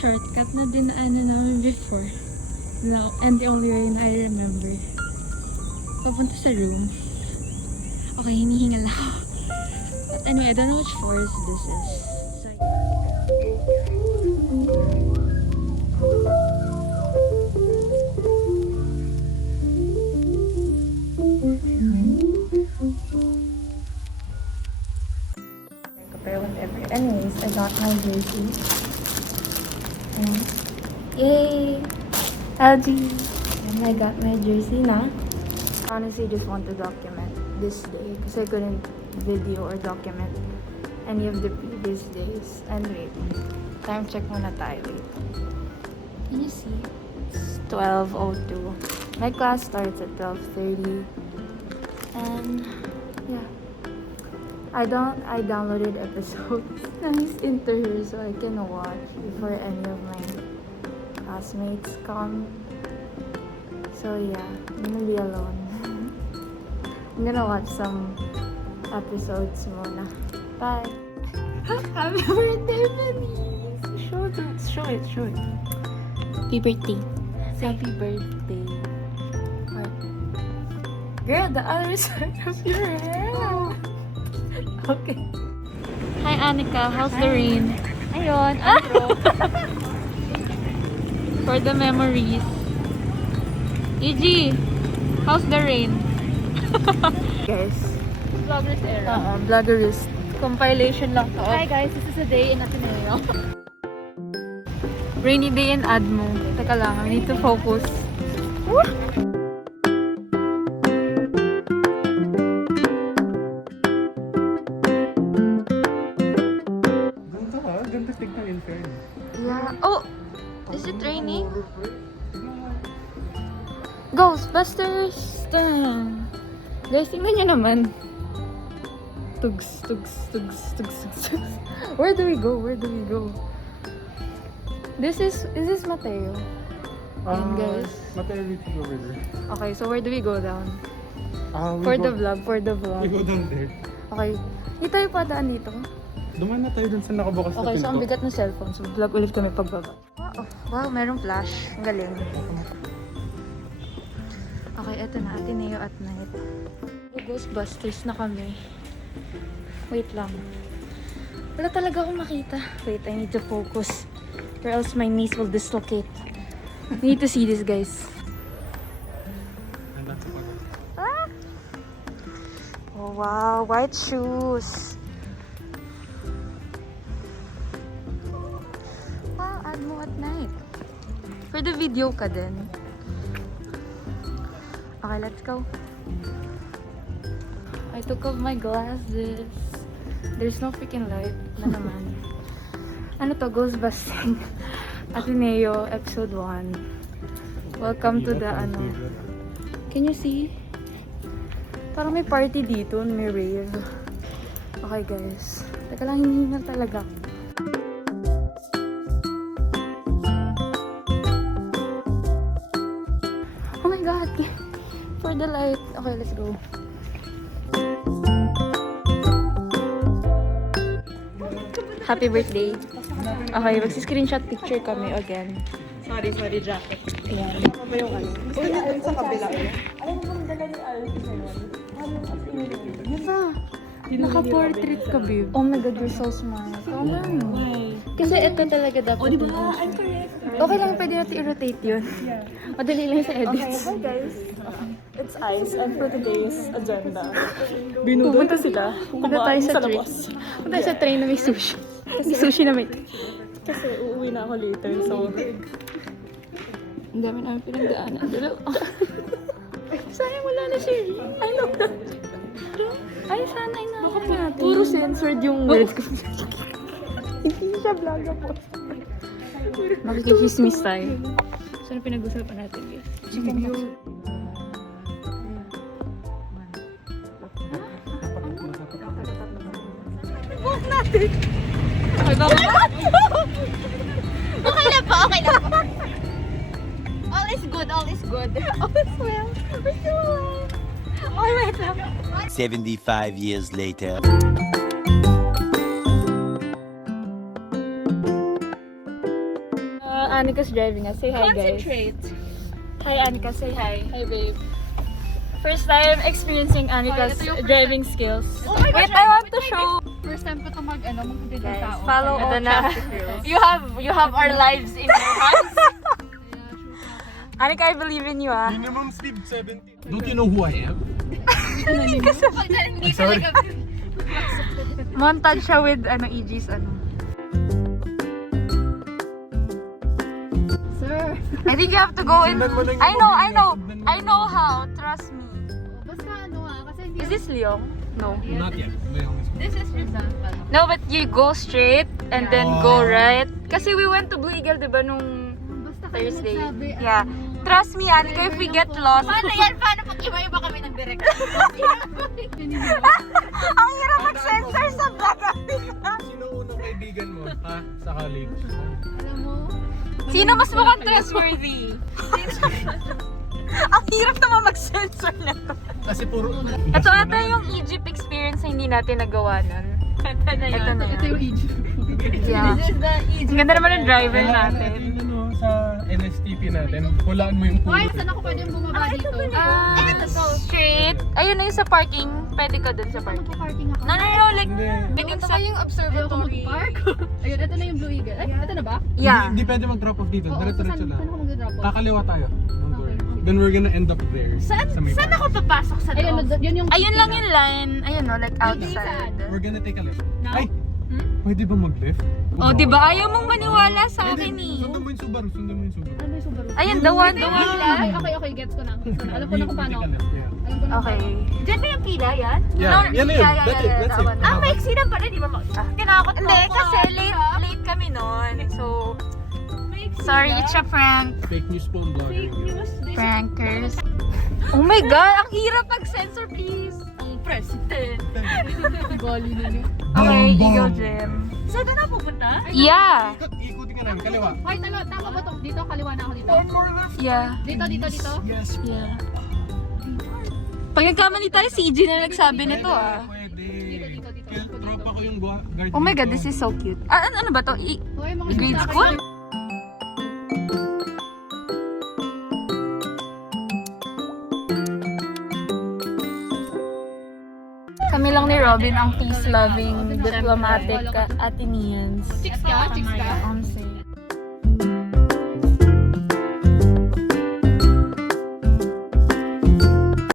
shortcut na dinaanan namin before. No, and the only way na I remember. Papunta sa room. Okay, hinihingal ako. But anyway, I don't know which forest this is. Anyways, I got my jersey. And yay! Addi! And I got my jersey na. Honestly, just want to document this day because I couldn't video or document any of the previous days. And wait, time check muna tayo. Wait. Can you see? It's 12:02. My class starts at 12:30. And yeah. I downloaded episodes nice into here so I can watch before any of my classmates come. So yeah, I'm gonna be alone. I'm gonna watch some episodes muna. Bye! Happy birthday, Denise! Show it. Happy birthday. Happy birthday. What? Girl, the other side of your hair! Okay. Hi, Annika. How's the rain? Ayun, intro. For the memories. EG, how's the rain? Guys. Vloggers era. Vloggerist. Compilation lang to. Hi guys, this is a day in Ateneo. Rainy day in ADMU. Teka lang, I need to focus. Ganda tignan in fairness. Yeah. Oh! Is it raining? Ghostbusters! Dang! Guys, tingnan nyo naman. Tugs. Where do we go? Is this Mateo? Ayan, guys. Maternity over there. Okay, so where do we go down? We For go- the vlog. We go down there. Okay. Hindi tayo padaan dito. Duman na tayo dun sa nakabukas na Okay, so ang pinto. bigat ng cellphone. So vlog ulit kami pagbaba. Wow, merong flash. Ang galing. Okay, eto na. Ateneo at night. Ghostbusters na kami. Wait lang. Wala talaga akong makita. Wait, I need to focus. Or else my knees will dislocate. You need to see this, guys. Ah! Oh, wow. White shoes. Wow, add mo at night. For the video ka din. Okay, let's go. I took off my glasses. There's no freaking light na naman. Ano to? Ghostbusting. Ateneo, episode 1. Welcome to the ano. Can you see? Parang may party dito, may rave. Okay guys. Teka lang, hinihingal talaga. Oh my god. For the light. Okay, let's go. Happy birthday. Okay, magsi-screenshot picture kami again. Sorry, jacket. Ayan. Ano ba yung ano? Gusto niya dun sa kabila. Alam mo bang dala ni Aldi ngayon? Diba? Naka-portrait ka, babe. Oh my god, you're so smart. Oh my. Why? Kasi ito talaga dapat. O, diba? I'm correct. Okay lang, pwede natin i-rotate yun. Yeah. Madali lang sa Okay, edits. hi guys. It's Ice and for today's agenda, binudol sila. Punta tayo sa train. Punta tayo sa train na may sushi. May sushi na may. Kasi uuwi na ako later, so... Ang dami namin pinagdaanan. Sayang wala na siya. I know that. Ay, sana ay nakakap natin. Puro censored yung words ko. Hindi siya vlogger po. Makikichismis tayo. Saan pinag-usapan natin, guys? Chicken box. Buhok natin! Okay ba? Okay na po. All is good. All is well. We're still alive. Okay, wait lang. 75 years later. Annika's driving us. Say hi, guys. Concentrate. Hi, Annika. Say hi. Hi, babe. First time experiencing Annika's ito yung first driving skills. Oh my Wait, gosh, I want to show. First time ko ito mag-video Guys, tao. follow all Ito na. traffic rules. You have our lives in your hands. Annika, I believe in you, ah. Minimum speed 70. Don't you know who I am? Hindi Sorry. talaga. Montage siya with EG's Sir. I think you have to go in. Sundan mo lang yung I know, I mobile know. niya, sundan mo. I know how. Trust me. Basta kasi hindi. Is this Leong? No. Not yet. This is Rizal pala. No, but you go straight and then go right. Kasi we went to Blue Eagle, diba, nung Basta kayo Thursday. nagsabi. Yeah. Trust me, Annika, if we get lost. Paano yan? Paano pag iba-iba kami ng direct? Ang hirap mag-sensor sa vlog. Sino unang kaibigan mo? Ha? Sa college? Alam mo? Sino mas mukhang trustworthy? Ang hirap naman mag-sensor na to. Kasi puro... Ito ata yung Egypt experience na hindi natin nagawa nun. Ito na yun. Ito yung Egypt. Yeah. This is the Egypt. Ang ganda naman ng driver natin. Sa NSTP natin, hulaan mo yung Hoy, pulo. saan ako pwede bumaba dito? Straight. Ayun na yung sa parking. Pwede ka dun sa parking. Parking ako. No, like, Hindi. yung Ito sa... yung observatory. Park. Ayun, ito na yung Blue Eagle. Ay, ito na ba? Yeah. Hindi pwede mag-drop off dito. Oo, Diretso-diretso saan lang. ako mag-drop off? Kakaliwa tayo. Don't worry. Okay. Then we're gonna end up there. Saan may ako park. papasok sa Ayun, loob? Yun yung Ayun lang yung line. Ayun no, like saan? outside. We're gonna take a left. Now? Ay! Pwede ba mag-left? Oh, di ba? Ayaw mong maniwala sa akin eh. Sundan mo yung Subaru. Sundan mo yung Subaru. Ano yung Subaru? Ayun, the one lang. Okay, gets ko na. Alam ko na kung paano. Take a left, yeah. Alam ko na Okay. Diyan ba yung pila yan? Yeah, yan na yun. That's it. That's it. Maiksi lang pala, di ba? Tinakot Hindi, kasi late kami nun. So, sorry, it's a prank. Fake news po ang vlogger. Fake news. Prankers. Oh my God, ang hirap mag-sensor, please. Ang president. Gali na niyo. Okay, Eagle Gym. Saan na pupunta? Yeah. Ikutin ka namin. Kaliwa. Hoy, tama ba to? Dito, kaliwa na ako dito. Yeah. Dito. Yes. Yeah. Pag nagkamali tayo, si EG na nagsabi nito ah. Pwede. Dito. Tropa ko yung guard. Oh my God, this is so cute. Ano ba to? Hoy, mga Grade bata school? kayo. Kami lang ni Robin ang peace-loving, diplomatic Ateneans. Chicks ka? On say.